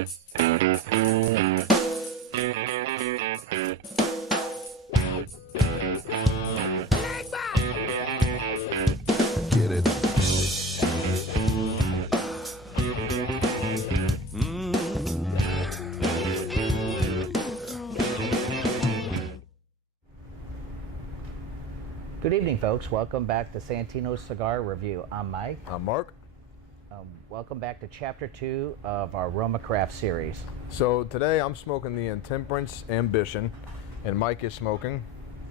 Good evening, folks. Welcome back to Santino's Cigar Review. I'm Mike. I'm Mark. Welcome back to Chapter 2 of our Roma Craft series. So today I'm smoking the Intemperance Ambition, and Mike is smoking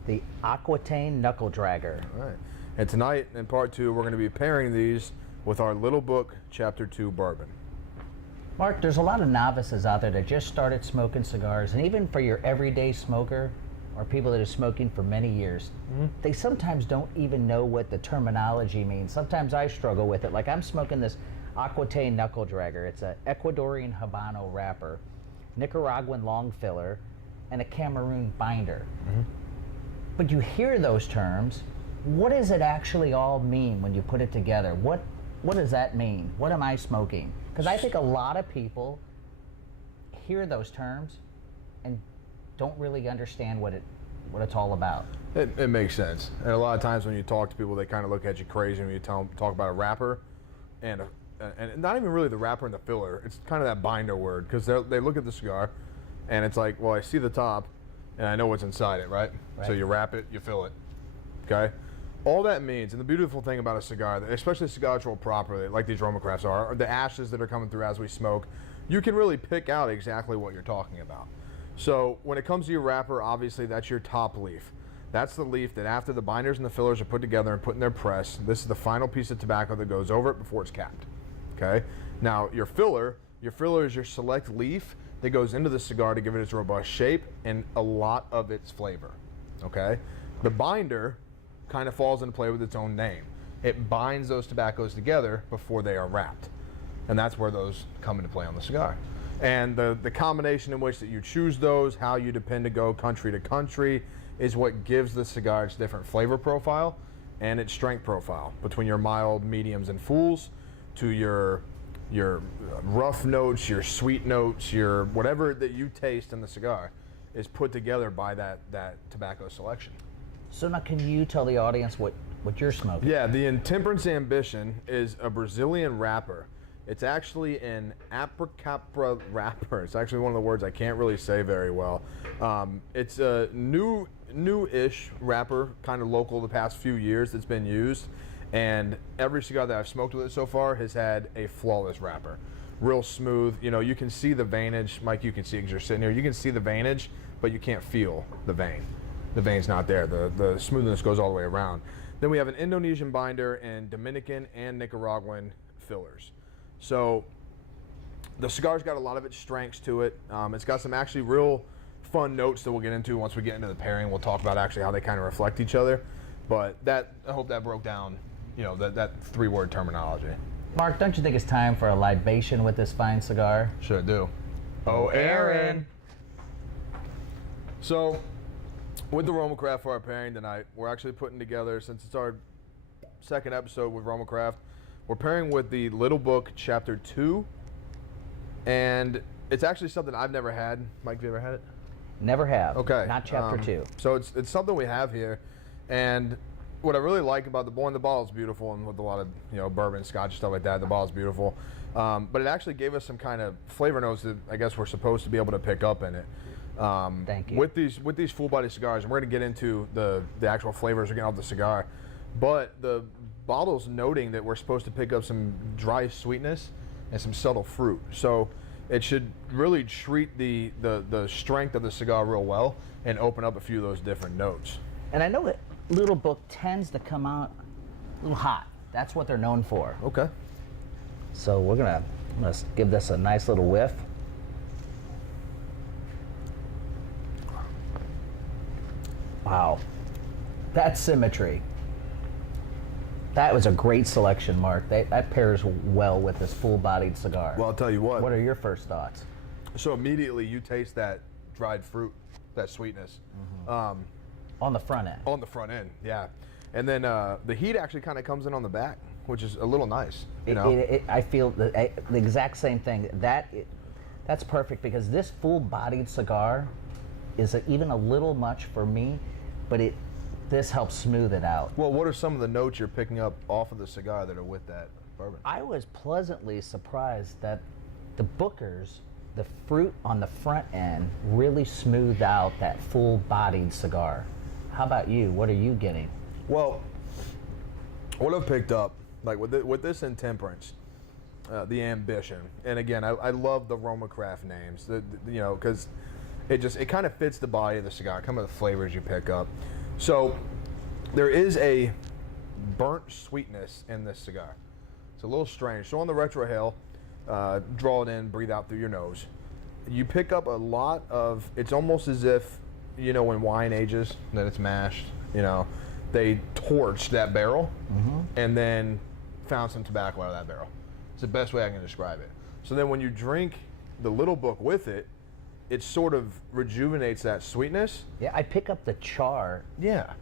the Aquitaine Knuckle Dragger. All right. And tonight, in Part 2, we're going to be pairing these with our Little Book Chapter 2 bourbon. Mark, there's a lot of novices out there that just started smoking cigars, and even for your everyday smoker, or people that are smoking for many years, they sometimes don't even know what the terminology means. Sometimes I struggle with it. Like I'm smoking this Aquitaine Knuckle Dragger. It's an Ecuadorian Habano wrapper, Nicaraguan long filler, and a Cameroon binder. But you hear those terms. What does it actually all mean when you put it together? What does that mean? What am I smoking? Because I think a lot of people hear those terms and don't really understand what it's all about. It makes sense. And a lot of times when you talk to people, they kind of look at you crazy when you talk about a wrapper and not even really the wrapper and the filler. It's kind of that binder word, because they look at the cigar and it's like, well, I see the top and I know what's inside it, right? So you wrap it, you fill it, okay? All that means, and the beautiful thing about a cigar, especially a cigar that's rolled properly, like these Roma Crafts are the ashes that are coming through as we smoke, you can really pick out exactly what you're talking about. So when it comes to your wrapper, obviously that's your top leaf. That's the leaf that after the binders and the fillers are put together and put in their press, this is the final piece of tobacco that goes over it before it's capped, okay? Now your filler is your select leaf that goes into the cigar to give it its robust shape and a lot of its flavor, okay? The binder kind of falls into play with its own name. It binds those tobaccos together before they are wrapped. And that's where those come into play on the cigar. And the combination in which that you choose those, how you depend to go country to country, is what gives the cigar its different flavor profile and its strength profile, between your mild, mediums, and fulls to your rough notes, your sweet notes, your whatever that you taste in the cigar is put together by that tobacco selection. So now can you tell the audience what you're smoking? Yeah, the Intemperance Ambition is a Brazilian wrapper. It's actually an apricot wrapper. It's actually one of the words I can't really say very well. It's a new-ish wrapper, kind of local the past few years that's been used. And every cigar that I've smoked with it so far has had a flawless wrapper. Real smooth. You know, you can see the veinage. Mike, you can see because you're sitting here. You can see the veinage, but you can't feel the vein. The vein's not there. The smoothness goes all the way around. Then we have an Indonesian binder and Dominican and Nicaraguan fillers. So the cigar's got a lot of its strengths to it. It's got some actually real fun notes that we'll get into once we get into the pairing. We'll talk about actually how they kind of reflect each other. But I hope that broke down, you know, that three-word terminology. Mark, don't you think it's time for a libation with this fine cigar? Sure do. Oh, Aaron! So, with the Roma Craft for our pairing tonight, we're actually putting together, since it's our second episode with Roma Craft, we're pairing with the Little Book Chapter 2, and it's actually something I've never had. Mike, have you ever had it? Never have. Okay. Not Chapter 2. So it's something we have here, and what I really like about the bottle's beautiful, and with a lot of, you know, bourbon, scotch, stuff like that, the bottle's beautiful. But it actually gave us some kind of flavor notes that I guess we're supposed to be able to pick up in it. Thank you. With these full body cigars, and we're going to get into the actual flavors we're getting off the cigar, but the bottle's noting that we're supposed to pick up some dry sweetness and some subtle fruit. So it should really treat the strength of the cigar real well and open up a few of those different notes. And I know that Little Book tends to come out a little hot. That's what they're known for. Okay. So I'm gonna give this a nice little whiff. Wow, that's symmetry. That was a great selection, Mark. That pairs well with this full-bodied cigar. Well, I'll tell you what. What are your first thoughts? So immediately you taste that dried fruit, that sweetness. Mm-hmm. On the front end. On the front end, yeah. And then the heat actually kind of comes in on the back, which is a little nice. You know? I feel the exact same thing. That's perfect because this full-bodied cigar is even a little much for me, but this helps smooth it out. Well, what are some of the notes you're picking up off of the cigar that are with that bourbon? I was pleasantly surprised that the Bookers, the fruit on the front end, really smoothed out that full-bodied cigar. How about you? What are you getting? Well, what I've picked up, like with this Intemperance, the Ambition, and again, I love the Roma Craft names, you know, because it kind of fits the body of the cigar, kind of the flavors you pick up. So there is a burnt sweetness in this cigar. It's a little strange. So on the retrohale, draw it in, breathe out through your nose. You pick up a lot of, it's almost as if, you know, when wine ages, that it's mashed, you know, they torched that barrel and then found some tobacco out of that barrel. It's the best way I can describe it. So then when you drink the Little Book with it, it sort of rejuvenates that sweetness. Yeah, I pick up the char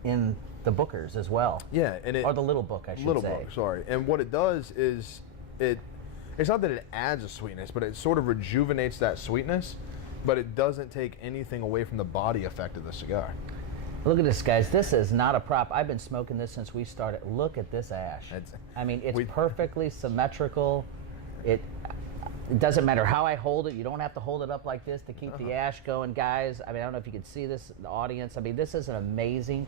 in the Bookers as well. Yeah, and or the Little Book, I should say. Little Book, sorry. And what it does is it's not that it adds a sweetness, but it sort of rejuvenates that sweetness, but it doesn't take anything away from the body effect of the cigar. Look at this, guys. This is not a prop. I've been smoking this since we started. Look at this ash. I mean, it's perfectly symmetrical. It doesn't matter how I hold it. You don't have to hold it up like this to keep the ash going, guys. I mean, I don't know if you can see this, the audience. I mean, this is an amazing,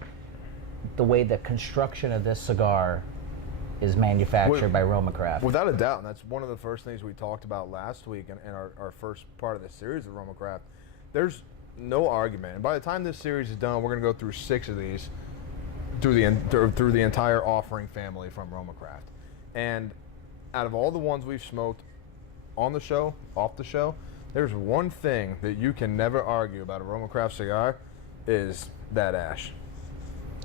the way the construction of this cigar is manufactured by Roma Craft. Without a doubt, and that's one of the first things we talked about last week in our first part of the series of Roma Craft. There's no argument, and by the time this series is done, we're going to go through 6 of these through the entire offering family from Roma Craft. And out of all the ones we've smoked on the show, off the show, there's one thing that you can never argue about a Roma Craft cigar, is that ash.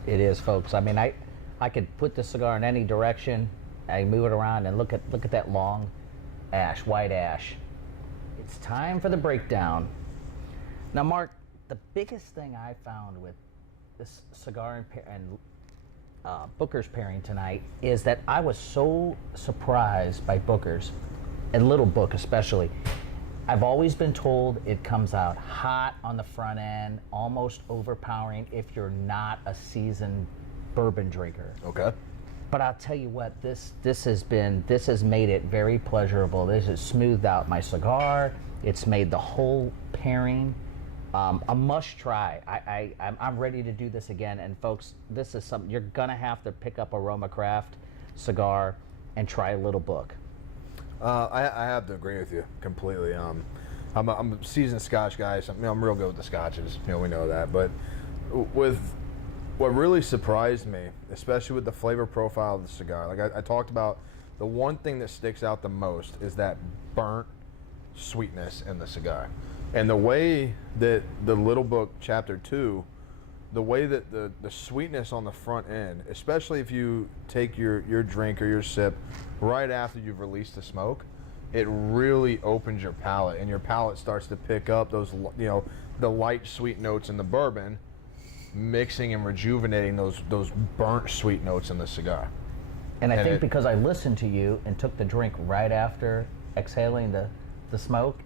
It is, folks. I mean, I could put the cigar in any direction. I move it around and look at that long ash, white ash. It's time for the breakdown. Now, Mark, the biggest thing I found with this cigar and Booker's pairing tonight is that I was so surprised by Booker's, and Little Book especially. I've always been told it comes out hot on the front end, almost overpowering if you're not a seasoned bourbon drinker. Okay. But I'll tell you what, this has made it very pleasurable. This has smoothed out my cigar. It's made the whole pairing a must try. I'm ready to do this again. And folks, this is something you're gonna have to pick up a Roma Craft cigar and try a Little Book. I have to agree with you completely. I'm a seasoned Scotch guy, so I'm real good with the Scotches. You know, we know that. But with what really surprised me, especially with the flavor profile of the cigar, like I talked about, the one thing that sticks out the most is that burnt sweetness in the cigar. And the way that the Little Book Chapter 2, the way that the sweetness on the front end, especially if you take your drink or your sip right after you've released the smoke, it really opens your palate, and your palate starts to pick up those, you know, the light sweet notes in the bourbon, mixing and rejuvenating those burnt sweet notes in the cigar. And I think because I listened to you and took the drink right after exhaling the smoke,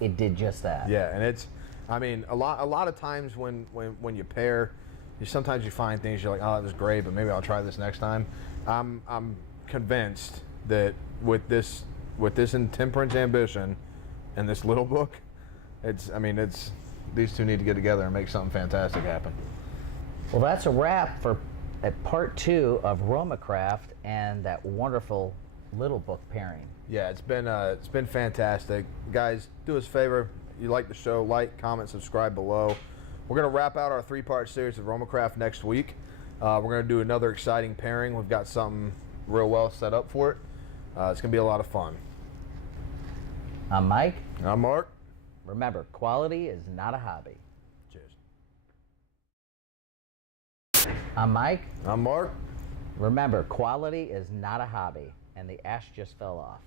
it did just that. Yeah, and it's, I mean, a lot of times when you pair, sometimes you find things you're like, oh, that was great, but maybe I'll try this next time. I'm convinced that with this Intemperance Ambition and this Little Book, it's these two need to get together and make something fantastic happen. Well, that's a wrap for part 2 of Roma Craft and that wonderful Little Book pairing. Yeah, it's been fantastic. Guys, do us a favor. You like the show, like, comment, subscribe below. We're going to wrap out our 3-part series of Roma Craft next week. We're going to do another exciting pairing. We've got something real well set up for it. It's going to be a lot of fun. I'm Mike. I'm Mark. Remember, quality is not a hobby. Cheers. I'm Mike. I'm Mark. Remember, quality is not a hobby. And the ash just fell off.